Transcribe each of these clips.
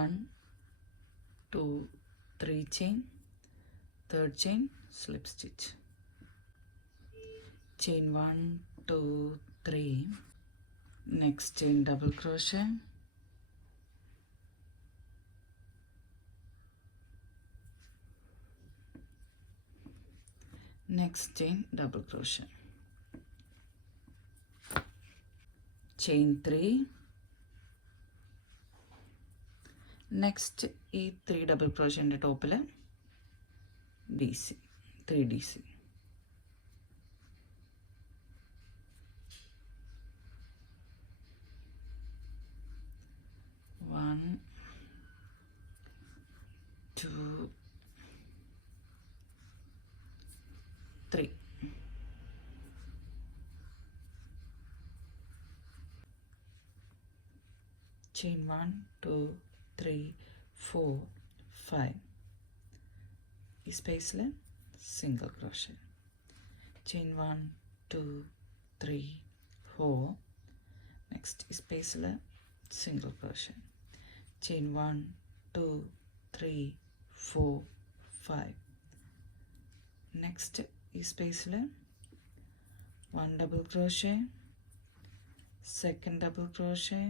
1 2 3 chain, third chain, slip stitch, chain 1 2 3, next chain double crochet, next chain double crochet, chain 3, next ഈ 3 double ക്രോഷൻ്റെ ടോപ്പിൽ DC 3 DC, 1 2 3, chain 1 2 3 4 5, ഈ സ്പേസിൽ single crochet, chain 1 2 3 4, next ഈ സ്പേസിൽ single crochet, chain 1 2 3 4 5, next ഈ സ്പേസിൽ 1 double crochet, second double crochet,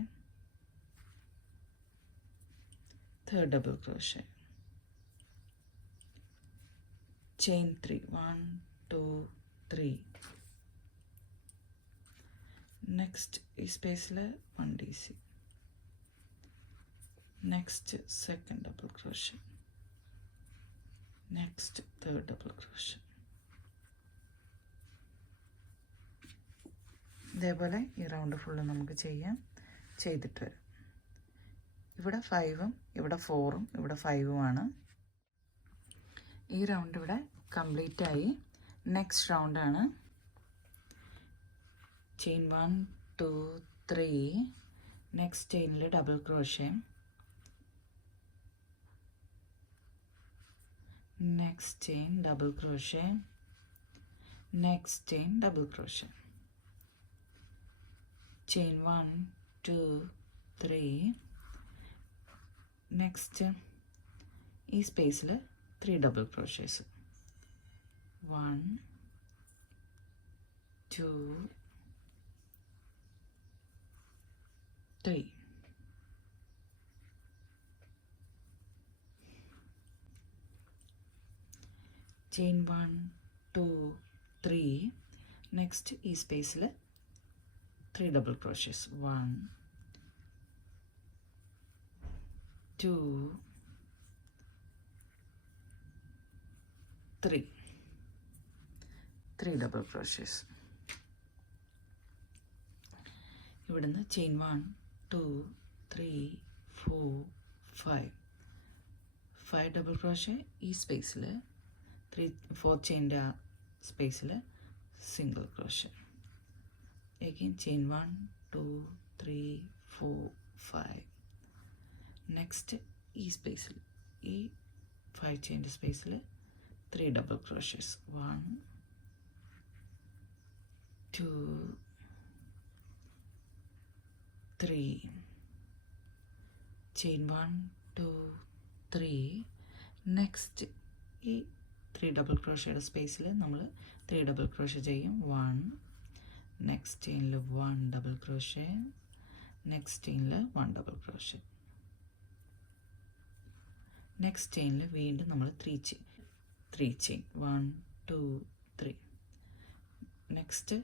third double crochet, chain 3 1 2 3, next ഈ സ്പേസിൽ 1 DC, next second double crochet, next third double crochet. ഇതേപോലെ ഈ റൗണ്ട് ഫുള്ള് നമുക്ക് ചെയ്തിട്ട് വരാം. ഇവിടെ 5ഉം ഇവിടെ 4ഉം ഇവിടെ 5ഉമാണ്. ഈ റൗണ്ട് ഇവിടെ കംപ്ലീറ്റ് ആയി. നെക്സ്റ്റ് റൗണ്ടാണ്. ചെയിൻ 1 2 3, നെക്സ്റ്റ് ചെയിനിൽ double crochet, next chain double crochet, next chain double crochet, chain 1 2 3, next ഈ സ്പേസിൽ 3 ഡബിൾ ക്രോഷേസ്, 1 2 3, ചെയിൻ 1 2 3, നെക്സ്റ്റ് ഈ സ്പേസിൽ 3 ഡബിൾ ക്രോഷേസ്, 1 2 3 ഡബിൾ ക്രോഷേസ്. ഇവിടുന്ന് ചെയിൻ 1 2 3 4 5 ഡബിൾ ക്രോഷേ, ഈ സ്പേസിൽ 4 ചെയിൻ്റെ ആ സ്പേസിൽ single crochet, again chain 1 2 3 4 5, next ഈ സ്പേസിൽ ഈ 5 ചെയിൻ്റെ സ്പേസിൽ 3 ഡബിൾ ക്രോഷേസ്, 1 2 3, ചെയിൻ 1 2 3, നെക്സ്റ്റ് ഈ 3 ഡബിൾ ക്രോഷയുടെ സ്പേസിൽ നമ്മൾ 3 ഡബിൾ ക്രോഷ ചെയ്യും, 1, നെക്സ്റ്റ് ചെയിനിൽ 1 ഡബിൾ ക്രോഷേ, നെക്സ്റ്റ് ചെയിനിൽ 1 ഡബിൾ ക്രോഷേ, നെക്സ്റ്റ് ചെയിനിൽ വീണ്ടും നമ്മൾ 3 ചെയിൻ 1 2 3, നെക്സ്റ്റ്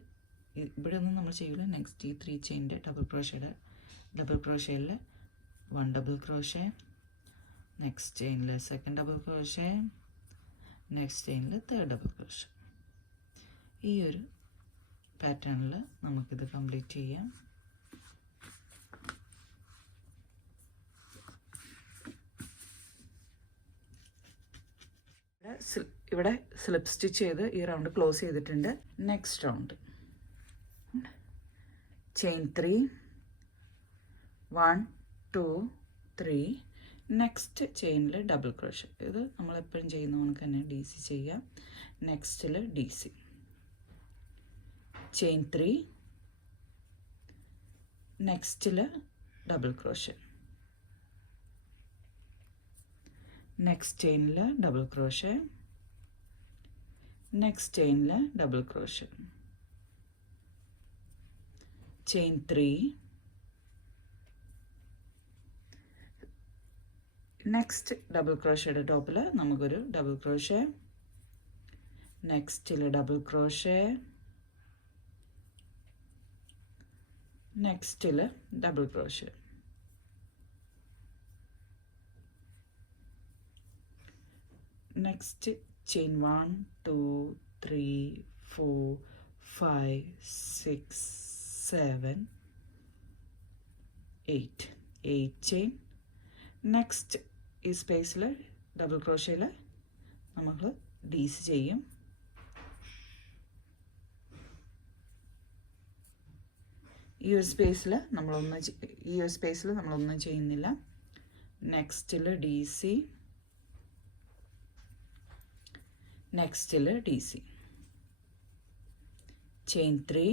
ഇവിടെ ഒന്നും നമ്മൾ ചെയ്യില്ല. നെക്സ്റ്റ് ഈ 3 ചെയിൻ്റെ ഡബിൾ ക്രോഷയിൽ 1 ഡബിൾ ക്രോഷേ, നെക്സ്റ്റ് ചെയിനിൽ സെക്കൻഡ് ഡബിൾ ക്രോഷേ, നെക്സ്റ്റ് ചെയിനിൽ തേർഡ് ഡബിൾ ക്രോഷേ. ഈ ഒരു പാറ്റേണിൽ നമുക്കിത് കംപ്ലീറ്റ് ചെയ്യാം. ഇവിടെ സ്ലിപ്പ് സ്റ്റിച്ച് ചെയ്ത് ഈ റൗണ്ട് ക്ലോസ് ചെയ്തിട്ടുണ്ട്. നെക്സ്റ്റ് റൗണ്ട് ചെയിൻ 3 1 2 3, നെക്സ്റ്റ് ചെയിനിൽ ഡബിൾ ക്രോഷേ. ഇത് നമ്മളെപ്പോഴും ചെയ്യുന്ന കണക്ക് തന്നെ DC ചെയ്യാം. നെക്സ്റ്റിൽ DC, ചെയിൻ 3, നെക്സ്റ്റിൽ ഡബിൾ ക്രോഷേ, നെക്സ്റ്റ് ചെയിനിൽ ഡബിൾ ക്രോഷേ, നെക്സ്റ്റ് ചെയിനിൽ double crochet, chain 3, next double ക്രോഷയുടെ ടോപ്പിൽ നമുക്കൊരു ഡബിൾ ക്രോഷേ, നെക്സ്റ്റിൽ ഡബിൾ ക്രോഷേ, നെക്സ്റ്റിൽ double crochet, next chain 1 2 3 4 5 6 7 8 chain. Next ഈ സ്പേസിൽ ഡബിൾ ക്രോഷയിൽ നമ്മൾ DC ചെയ്യും. ഈ ഒരു സ്പേസിൽ നമ്മളൊന്നും ചെയ്യുന്നില്ല. നെക്സ്റ്റിൽ DC, നെക്സ്റ്റിൽ DC, ചെയിൻ 3,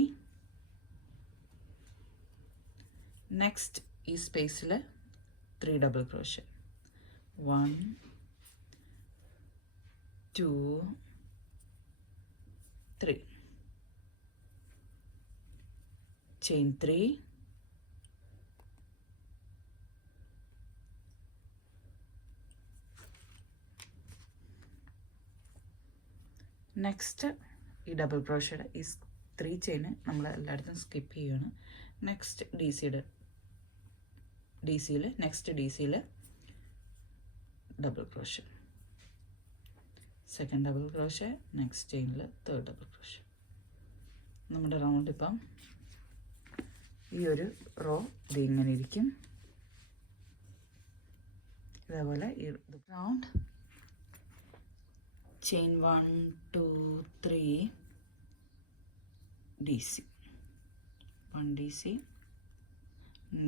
നെക്സ്റ്റ് ഈ സ്പേസിൽ 3 ഡബിൾ ക്രോഷേ, 1 2 3, ചെയിൻ 3, നെക്സ്റ്റ് ഈ ഡബിൾ ക്രോഷയുടെ ഈ 3 ചെയിന് നമ്മൾ എല്ലായിടത്തും സ്കിപ്പ് ചെയ്യുകയാണ്. നെക്സ്റ്റ് DCയിൽ double crochet, second double crochet, next ചെയിനിൽ തേർഡ് ഡബിൾ ക്രോഷേ. നമ്മുടെ റൗണ്ട് ഇപ്പം ഈ ഒരു റോ ഇത് ഇങ്ങനെ ഇരിക്കും. ഇതേപോലെ ഈ round chain 1 2 3 DC, 1 DC,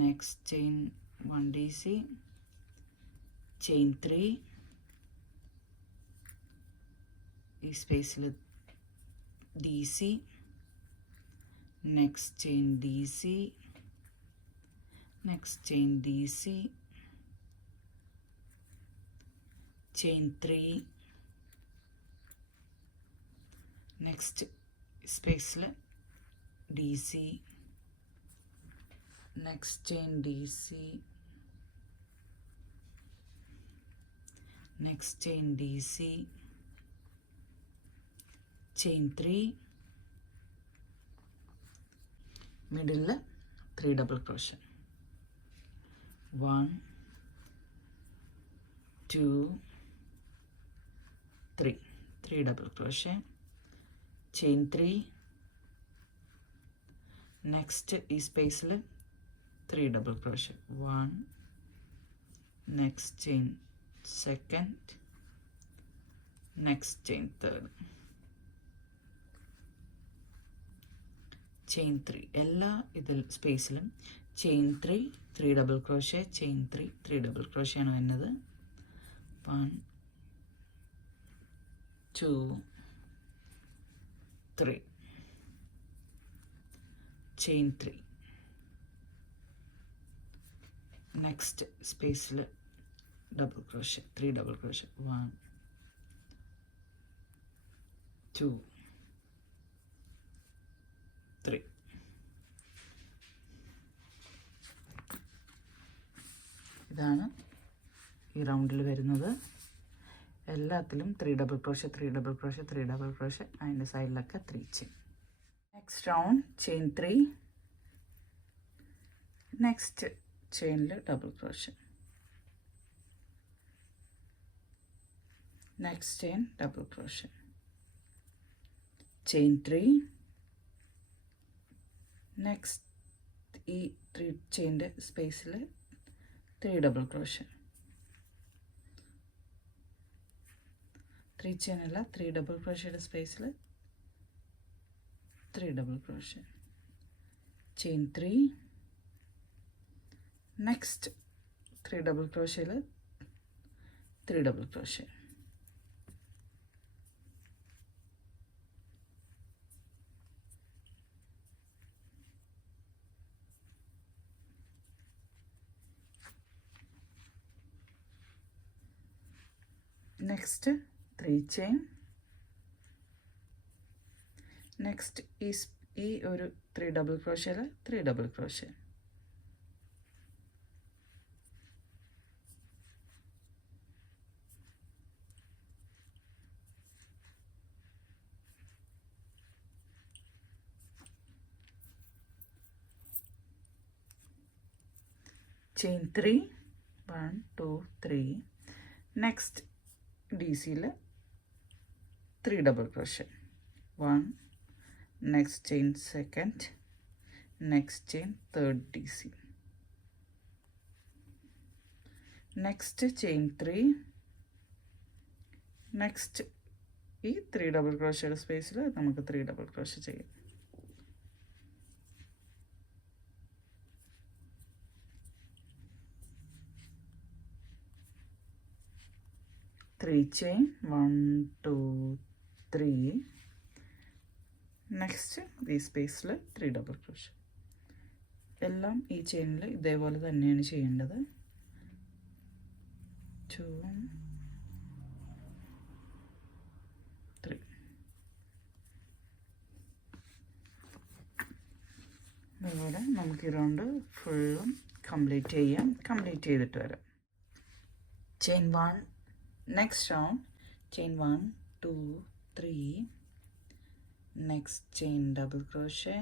next chain 1 DC, chain 3, ഈ സ്പേസിൽ DC, next chain DC, next chain DC, chain 3, next സ്പേസിൽ DC, next chain DC, next chain DC, chain 3, മിഡിലിൽ 3 double crochet, 1 2 3 double crochet, chain 3, next ഈ സ്പേസിൽ 3 double crochet, 1, next chain second, next chain third, chain 3. എല്ലാ ഇതിൽ സ്പേസിലും chain 3 double crochet, chain 3 double crochet ആണ് വരുന്നത്. 1 2 3, chain 3, next സ്പേസിൽ double crochet, 3 double crochet, 1 2 3. ഇതാണ് ഈ റൗണ്ടിൽ വരുന്നത്. എല്ലാത്തിലും 3 double crochet, 3 double crochet, 3 double crochet, അതിൻ്റെ സൈഡിലൊക്കെ 3 chain. Next round chain 3, next ചെയിനിൽ double crochet, next chain double crochet, chain 3, next ഈ 3 ചെയിൻ്റെ സ്പേസിൽ 3 ഡബിൾ ക്രോഷേ, 3 ചെയിൻ അല്ല 3 ഡബിൾ ക്രോഷയുടെ സ്പേസിൽ 3 double crochet, chain 3, next 3 double ക്രോഷയിൽ 3 double crochet, next 3 chain. Next ഈ ഒരു 3 ഡബിൾ ക്രോഷ്യയിൽ 3 ഡബിൾ ക്രോഷ്യ. ചെയിൻ 3 1 2 3. നെക്സ്റ്റ് DCയിൽ 3 double crochet. 1. Next chain second. Next chain third DC. Next chain 3. Next ഈ 3 double ക്രോഷ്യയുടെ സ്പേസിൽ നമുക്ക് 3 ഡബിൾ ക്രോഷ്യ ചെയ്യാം. 3 ചെയിൻ 1 2 3. നെക്സ്റ്റ് ഈ സ്പേസിൽ 3 ഡബിൾ ക്രോഷ്യ. എല്ലാം ഈ ചെയിനിൽ ഇതേപോലെ തന്നെയാണ് ചെയ്യേണ്ടത്. 2 3. അതുപോലെ നമുക്ക് ഈ റൗണ്ട് ഫുള്ളും കംപ്ലീറ്റ് ചെയ്യാം. കംപ്ലീറ്റ് ചെയ്തിട്ട് വരാം. Chain 1. Next round, chain 1 2 3. Next chain double crochet.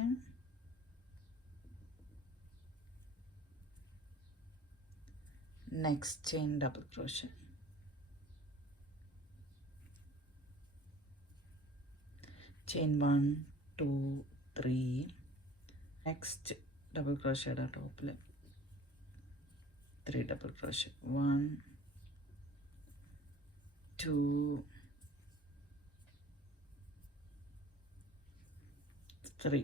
Next chain double crochet. Chain 1 2 3. Next double crochet at top, 3 double crochet. 1 2 3.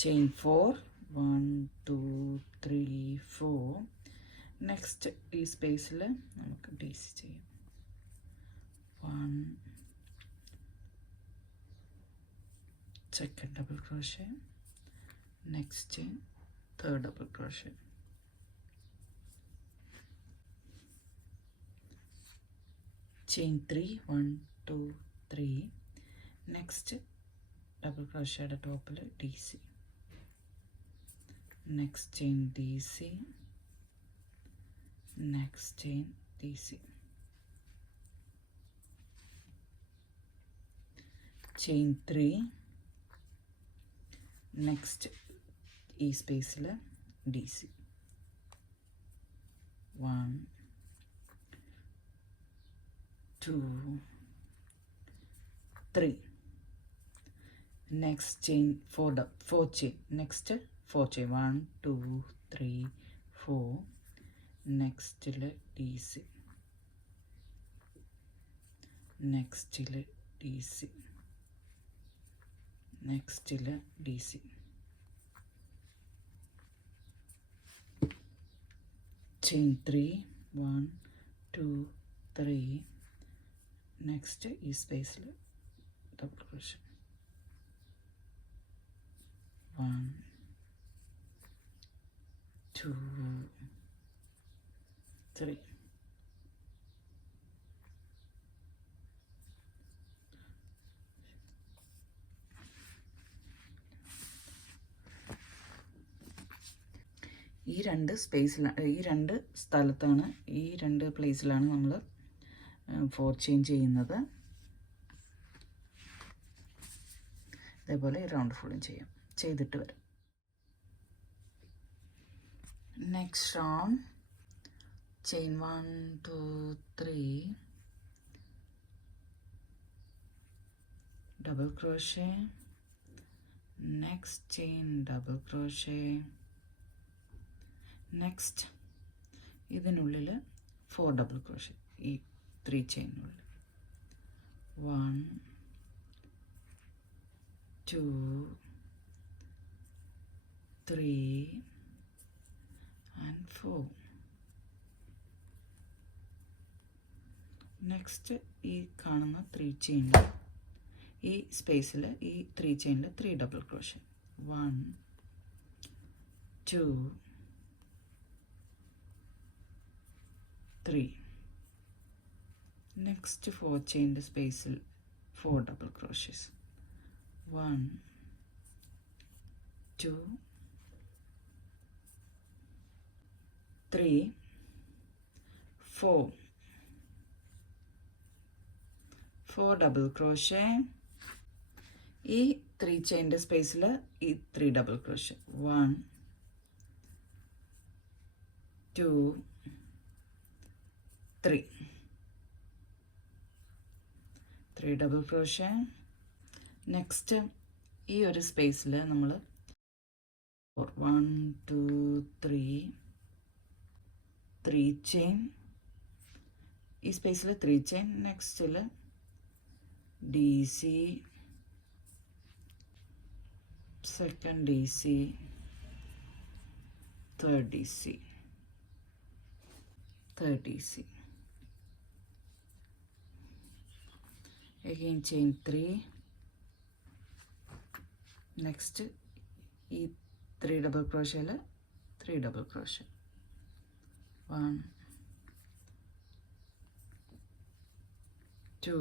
Chain 4 1 2 3 4. Next ഈ സ്പേസിൽ നമുക്ക് DC ചെയ്യാം. 1 second double crochet. Next chain third double crochet. Chain 3 1 2 3. Next double crochet at the top DC. Next chain DC. Next chain DC. Chain 3. Next e space DC. 1 2 3. Next chain 4 chain. Next 4 chain 1 2 3 4. Next DC. Next DC. Next DC. Chain 3 1 2 3. Next ഈ സ്പേസിൽ double crochet. 1 2 3. ഈ രണ്ട് സ്പേസിലാണ്, ഈ രണ്ട് സ്ഥലത്താണ്, ഈ രണ്ട് പ്ലേസിലാണ് നമ്മൾ 4 ചെയിൻ ചെയ്യുന്നത്. ഇതേപോലെ റൗണ്ട് ഫുള്ളും ചെയ്യാം. ചെയ്തിട്ട് വരാം. Next round chain 1 2 3. Double crochet. Next chain double crochet. Next ഇതിനുള്ളിൽ 4 ഡബിൾ ക്രോഷ്യ. ഈ 3 ചെയിനുള്ളിൽ 1 2 3 and 4. നെക്സ്റ്റ് ഈ കാണുന്ന 3 ചെയിനിൽ ഈ സ്പേസിൽ ഈ 3 ചെയിനിൽ 3 ഡബിൾ ക്രോഷ്യ. 1 2 3. നെക്സ്റ്റ് 4 ചെയിൻ്റെ സ്പേസിൽ 4 ഡബിൾ ക്രോഷസ്. 1 2 3 4 double crochet. ഈ 3 ചെയിൻ്റെ സ്പേസിൽ ഈ 3 double crochet. 1 2 3 double crochet. Next ഈ ഒരു സ്പേസിൽ നമ്മൾ 1 2 3 ചെയിൻ. ഈ സ്പേസിൽ 3 ചെയിൻ. നെക്സ്റ്റിൽ DC, second DC, third DC, again chain 3. next ഈ 3 ഡബിൾ ക്രോഷയിൽ 3 ഡബിൾ ക്രോഷേ. 1 2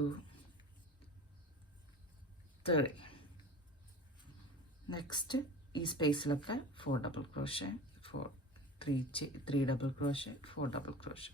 3. നെക്സ്റ്റ് ഈ സ്പേസിലൊക്കെ 4 double crochet. 3 double crochet, 4 double crochet.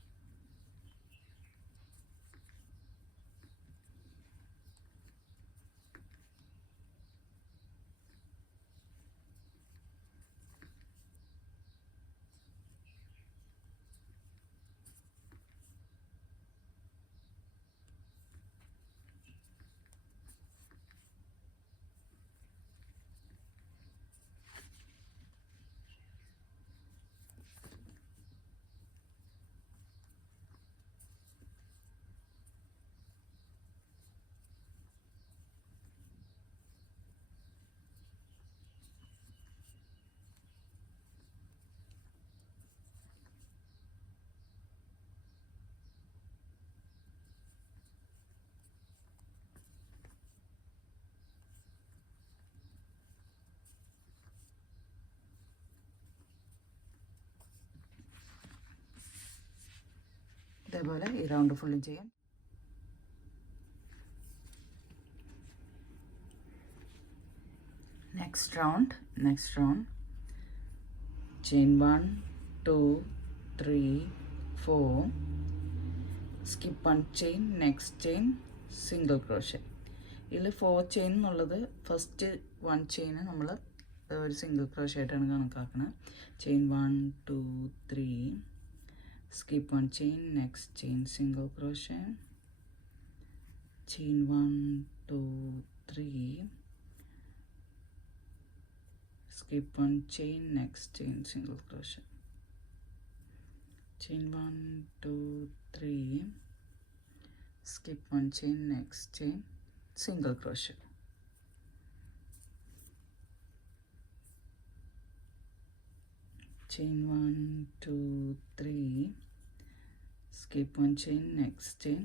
ഇതേപോലെ ഈ റൗണ്ട് ഫുള്ളും ചെയ്യാം. Next round chain 1 2 3 4. Skip 1 chain. Next chain single crochet. ഇതിൽ 4 ചെയിൻ എന്നുള്ളത് ഫസ്റ്റ് 1 ചെയിന് നമ്മൾ ഒരു സിംഗിൾ ക്രോഷേ ആയിട്ടാണ് കണക്കാക്കുന്നത്. Chain 1 2 3. skip 1 chain, next chain single crochet, chain 1 2 3, skip 1 chain, next chain single crochet, chain 1 2 3, skip 1 chain, next chain single crochet. Chain 1 2 3, skip 1 chain, next chain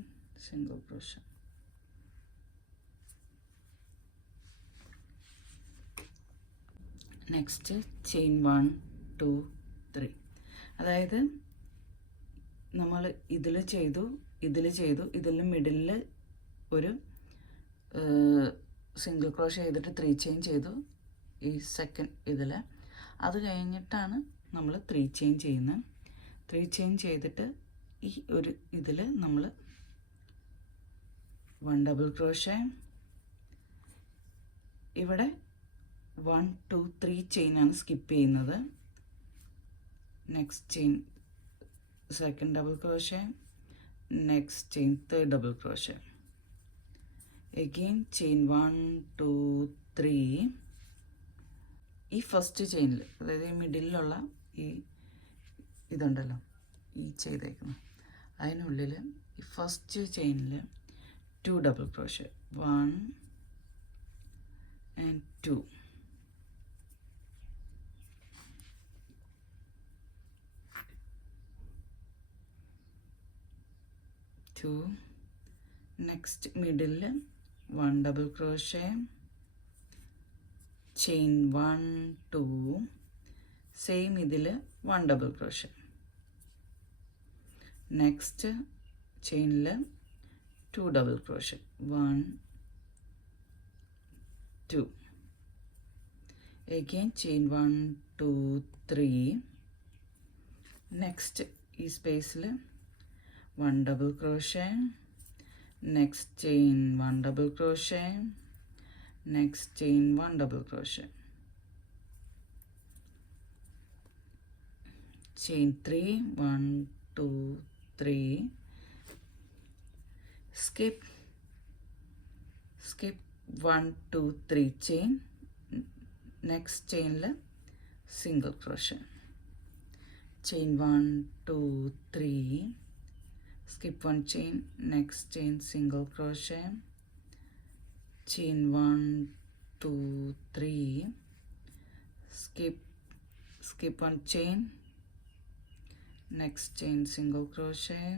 single crochet. Next chain 1 2 3. അതായത് നമ്മൾ ഇതിൽ ചെയ്തു ഇതിൽ മിഡിലിൽ ഒരു single crochet ചെയ്തിട്ട് 3 chain ചെയ്തു ഈ second ഇതിൽ. അത് കഴിഞ്ഞിട്ടാണ് നമ്മൾ 3 ചെയിൻ ചെയ്യുന്നത്. 3 ചെയിൻ ചെയ്തിട്ട് ഈ ഒരു ഇതിൽ നമ്മൾ 1 ഡബിൾ ക്രോഷേ. ഇവിടെ 1 2 3 ചെയിനാണ് സ്കിപ്പ് ചെയ്യുന്നത്. Next chain second double crochet, next chain third double crochet. Again chain 1 2 3. ഈ ഫസ്റ്റ് ചെയിനിൽ, അതായത് ഈ മിഡിലുള്ള ഈ ഇതുണ്ടല്ലോ ഈ ചെയ്തേക്കുന്നത്, അതിനുള്ളിൽ ഈ ഫസ്റ്റ് ചെയിനിൽ 2 double crochet, 1 and 2. Next middle 1 double crochet, chain 1 2, same ഇതിൽ 1 ഡബിൾ ക്രോഷേ. നെക്സ്റ്റ് ചെയിനിൽ 2 double crochet, 1 2, again chain 1 2 3, next ഈ സ്പേസിൽ 1 double crochet, next chain 1 double crochet, next chain 1 double crochet, chain 3 1 2 3, skip 1 2 3 chain, next chain single crochet, chain 1 2 3, skip 1 chain, next chain single crochet, chain 1 2 3, skip 1 chain, next chain single crochet,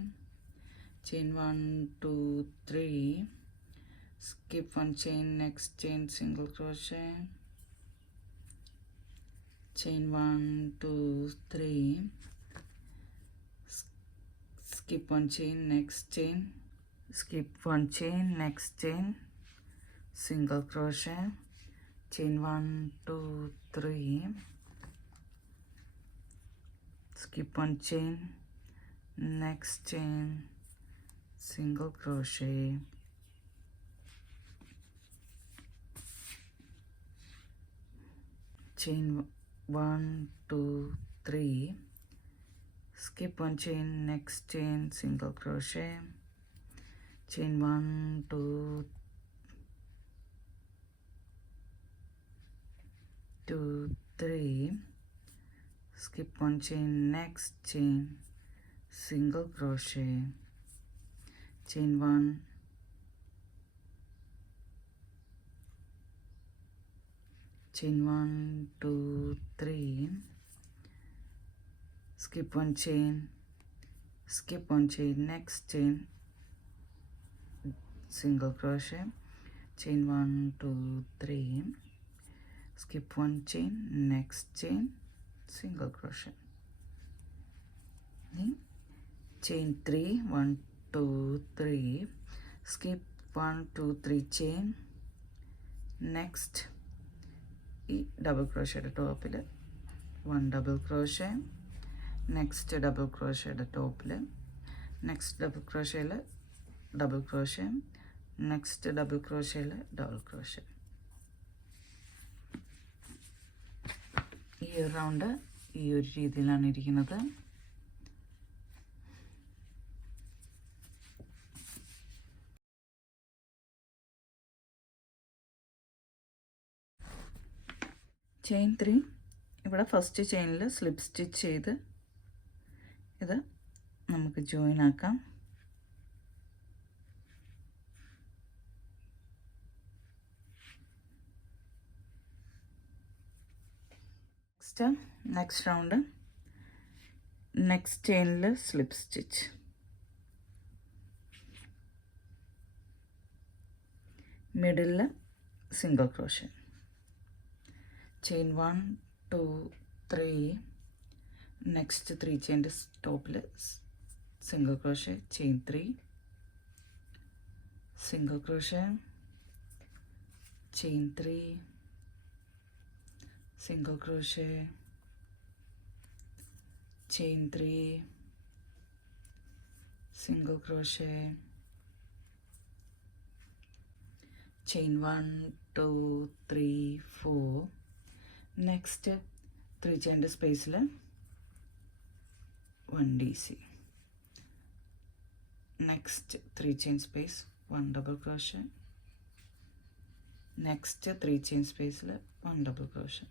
chain 1 2 3, skip 1 chain, next chain single crochet, chain 1 2 3, skip 1 chain, next chain, skip 1 chain, next chain single crochet, chain 1 2 3, skip 1 chain, next chain single crochet, chain 1 2 3, skip 1 chain, next chain single crochet, chain 1 2 2 3, skip 1 chain, next chain single crochet, chain 1 chain 1 2 3, skip 1 chain, next chain single crochet, chain 1 2 3, skip 1 chain, next chain single crochet, chain 3 1 2 3, skip 1 2 3 chain, next ഈ double ക്രോഷയുടെ ടോപ്പിൽ 1 double crochet, next double ക്രോഷയുടെ ടോപ്പിൽ, next double ക്രോഷയിൽ double crochet, next double ക്രോഷയിൽ double crochet. ഈ ഒരു round ഈ ഒരു രീതിയിലാണ് ഇരിക്കുന്നത്. ചെയിൻ 3 ഇവിടെ ഫസ്റ്റ് ചെയിനിൽ സ്ലിപ്പ് സ്റ്റിച്ച് ചെയ്ത് ഇത് നമുക്ക് ജോയിൻ ആക്കാം. നെക്സ്റ്റ് റൗണ്ട് നെക്സ്റ്റ് ചെയിനിൽ സ്ലിപ്പ് സ്റ്റിച്ച്, മിഡിലിൽ single crochet, chain 1 2 3, next 3 chain ടോപ്പിൽ single crochet, chain 3 single crochet, chain 3 single crochet, chain 3 single crochet, chain 1 2 3 4, next 3 ചെയിൻ്റെ സ്പേസിൽ 1 DC, next 3 chain space 1 double crochet, next 3 chain സ്പേസിൽ 1 double crochet,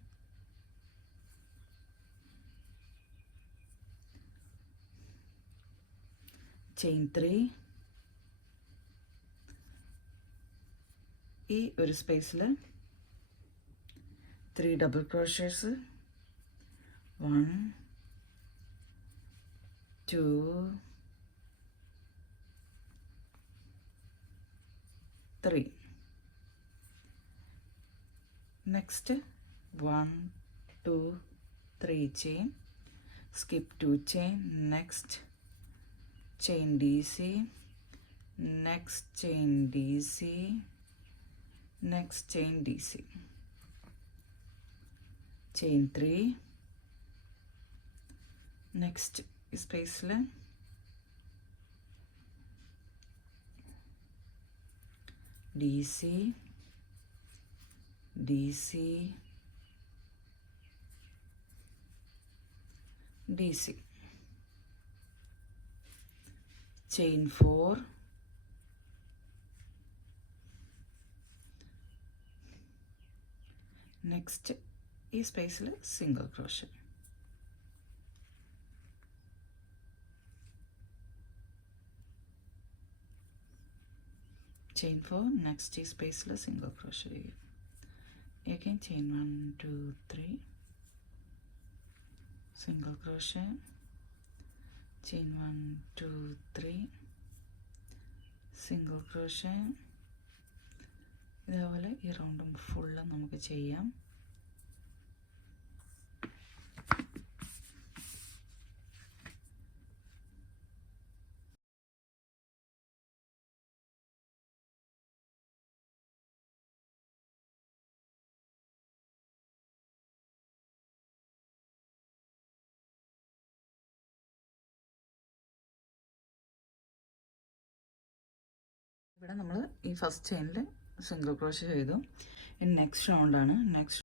chain 3 ഈ ഒരു സ്പേസിൽ 3 double crochets, 1 2 3, next 1 2 3 chain, skip 2 chain, next chain DC, next chain DC, next chain DC, chain 3, next spaceൽ DC, DC, DC, chain 4, next ഈ സ്പേസിൽ single crochet, chain 4, next ഈ സ്പേസിൽ single crochet ചെയ്യും. again chain 1 2 3, single crochet, chain 1 2 3, single crochet. ഇതേപോലെ ഈ റൗണ്ടും full നമുക്ക് ചെയ്യാം. ഇവിടെ നമ്മൾ ഈ ഫസ്റ്റ് ചെയിനിൽ സിംഗിൾ ക്രോഷ്യ ചെയ്തു. ഇനി നെക്സ്റ്റ് റൗണ്ടാണ്. നെക്സ്റ്റ്